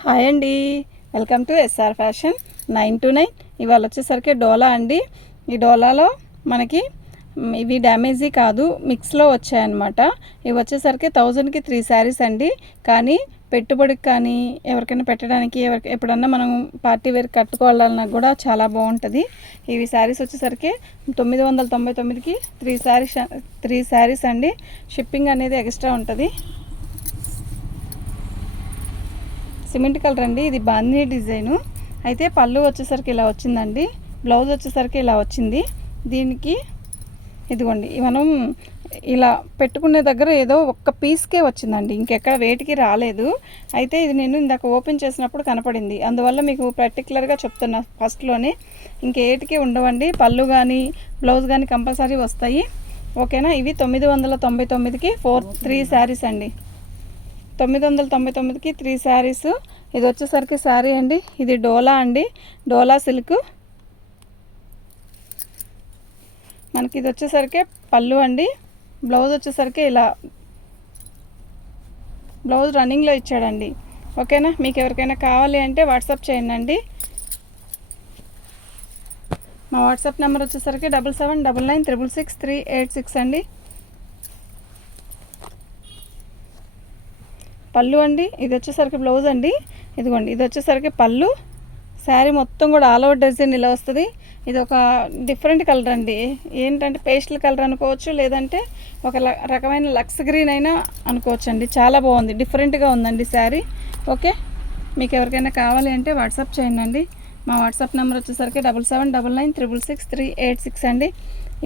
Hi అండి, welcome to SR fashion 929. ఇవాళ వచ్చేసరికి డోలా అండి. ఈ డోలాలో మనకి ఇవి డ్యామేజీ కాదు, మిక్స్లో వచ్చాయన్నమాట. ఇవి వచ్చేసరికి 1000కి 3 శారీస్ అండి. కానీ పెట్టుబడికి కానీ ఎవరికైనా పెట్టడానికి ఎప్పుడన్నా మనం పార్టీ వేర్ కట్టుకోవాలన్నా కూడా చాలా బాగుంటుంది. ఇవి శారీస్ వచ్చేసరికి 999కి 3 శారీస్ అండి. షిప్పింగ్ అనేది ఎక్స్ట్రా ఉంటుంది. సిమెంట్ కలర్ అండి, ఇది బాందినీ డిజైను. అయితే పళ్ళు వచ్చేసరికి ఇలా వచ్చిందండి, బ్లౌజ్ వచ్చేసరికి ఇలా వచ్చింది. దీనికి ఇదిగోండి, మనం ఇలా పెట్టుకునే దగ్గర ఏదో ఒక్క పీస్కే వచ్చిందండి, ఇంకెక్కడ వేటికి రాలేదు. అయితే ఇది నేను ఇందాక ఓపెన్ చేసినప్పుడు కనపడింది, అందువల్ల మీకు పర్టికులర్గా చెప్తున్నా ఫస్ట్లోనే. ఇంకేటికి ఉండవండి, పళ్ళు కానీ బ్లౌజ్ కానీ కంపల్సరీ వస్తాయి. ఓకేనా. ఇవి 999కి 3 శారీస్ అండి. 999కి 3 శారీస్. ఇది వచ్చేసరికి శారీ అండి, ఇది డోలా అండి, డోలా సిల్క్. మనకి ఇది వచ్చేసరికి పళ్ళు అండి. బ్లౌజ్ వచ్చేసరికి ఇలా బ్లౌజ్ రన్నింగ్లో ఇచ్చాడండి. ఓకేనా. మీకు ఎవరికైనా కావాలి అంటే వాట్సాప్ చేయండి. మా వాట్సాప్ నెంబర్ వచ్చేసరికి 7799966386 అండి. పళ్ళు అండి, ఇది వచ్చేసరికి బ్లౌజ్ అండి. ఇదిగోండి, ఇది వచ్చేసరికి పళ్ళు. శారీ మొత్తం కూడా ఆల్ ఓవర్ డిజైన్ ఇలా వస్తుంది. ఇది ఒక డిఫరెంట్ కలర్ అండి, ఏంటంటే పేస్టల్ కలర్ అనుకోవచ్చు, లేదంటే ఒక రకమైన లక్స్ గ్రీన్ అయినా అనుకోవచ్చు అండి. చాలా బాగుంది, డిఫరెంట్గా ఉందండి శారీ. ఓకే. మీకు ఎవరికైనా కావాలి అంటే వాట్సాప్ చేయండి. మా వాట్సాప్ నెంబర్ వచ్చేసరికి 7799966386 అండి.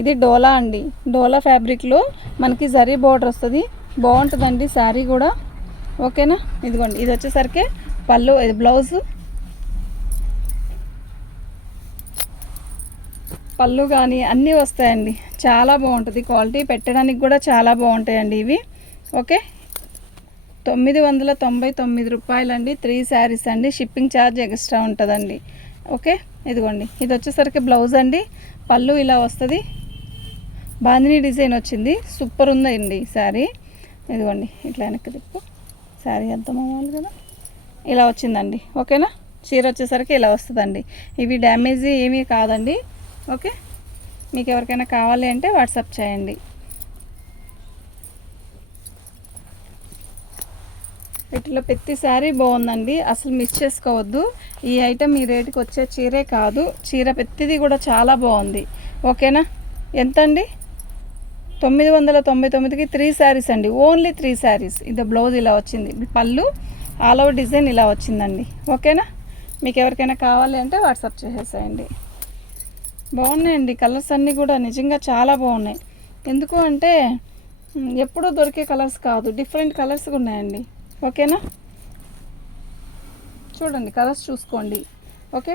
ఇది డోలా అండి, డోలా ఫ్యాబ్రిక్లో మనకి జరీ బోర్డర్ వస్తుంది, బాగుంటుందండి శారీ కూడా. ఓకేనా. ఇదిగోండి, ఇది వచ్చేసరికి పళ్ళు, ఇది బ్లౌజు. పళ్ళు కానీ అన్నీ వస్తాయండి, చాలా బాగుంటుంది క్వాలిటీ, పెట్టడానికి కూడా చాలా బాగుంటాయండి ఇవి. ఓకే. 999 రూపాయలండి, 3 శారీస్ అండి. షిప్పింగ్ ఛార్జ్ ఎక్స్ట్రా ఉంటుందండి. ఓకే. ఇదిగోండి, ఇది వచ్చేసరికి బ్లౌజ్ అండి. పళ్ళు ఇలా వస్తుంది, బాందినీ డిజైన్ వచ్చింది, సూపర్ ఉందండి శారీ. ఇదిగోండి, ఇట్లా వెనక్కి తిప్పు, శారీ అర్థం అవ్వాలి కదా, ఇలా వచ్చిందండి. ఓకేనా. చీర వచ్చేసరికి ఇలా వస్తుందండి. ఇవి డ్యామేజీ ఏమీ కాదండి. ఓకే. మీకు ఎవరికైనా కావాలి అంటే వాట్సాప్ చేయండి. వీటిలో ప్రతి శారీ బాగుందండి, అసలు మిస్ చేసుకోవద్దు. ఈ ఐటెం ఈ రేటుకి వచ్చే చీరే కాదు, చీర ప్రతిదీ కూడా చాలా బాగుంది. ఓకేనా. ఎంత అండి? 999కి 3 శారీస్ అండి, ఓన్లీ 3 శారీస్. ఇది బ్లౌజ్ ఇలా వచ్చింది, పళ్ళు ఆల్ ఓవర్ డిజైన్ ఇలా వచ్చిందండి. ఓకేనా. మీకు ఎవరికైనా కావాలి అంటే వాట్సాప్ చేసేసేయండి. బాగున్నాయండి కలర్స్ అన్నీ కూడా, నిజంగా చాలా బాగున్నాయి. ఎందుకు అంటే ఎప్పుడూ దొరికే కలర్స్ కాదు, డిఫరెంట్ కలర్స్ ఉన్నాయండి. ఓకేనా. చూడండి, కలర్స్ చూసుకోండి. ఓకే.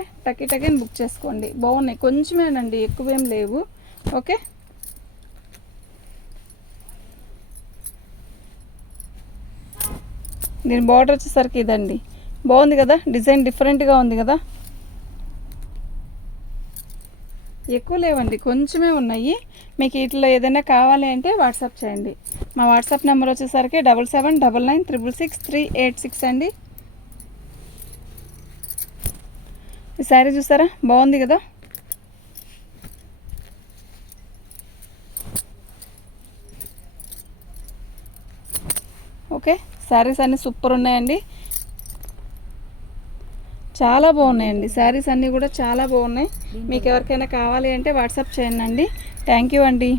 టకెన్ బుక్ చేసుకోండి, బాగున్నాయి. కొంచెమేనండి, ఎక్కువేం లేవు. ఓకే. దీని బార్డర్ వచ్చేసరికి ఇదండి, బాగుంది కదా, డిజైన్ డిఫరెంట్గా ఉంది కదా. ఎక్కువ లేవండి, కొంచెమే ఉన్నాయి. మీకు వీటిలో ఏదైనా కావాలి అంటే వాట్సాప్ చేయండి. మా వాట్సాప్ నెంబర్ వచ్చేసరికి 7799966386 అండి. ఈ శారీ చూసారా, బాగుంది కదా. ఓకే. శారీస్ అన్నీ సూపర్ ఉన్నాయండి, చాలా బాగున్నాయండి. శారీస్ అన్నీ కూడా చాలా బాగున్నాయి. మీకు ఎవరికైనా కావాలి అంటే వాట్సాప్ చేయండి. థ్యాంక్ యూ అండి.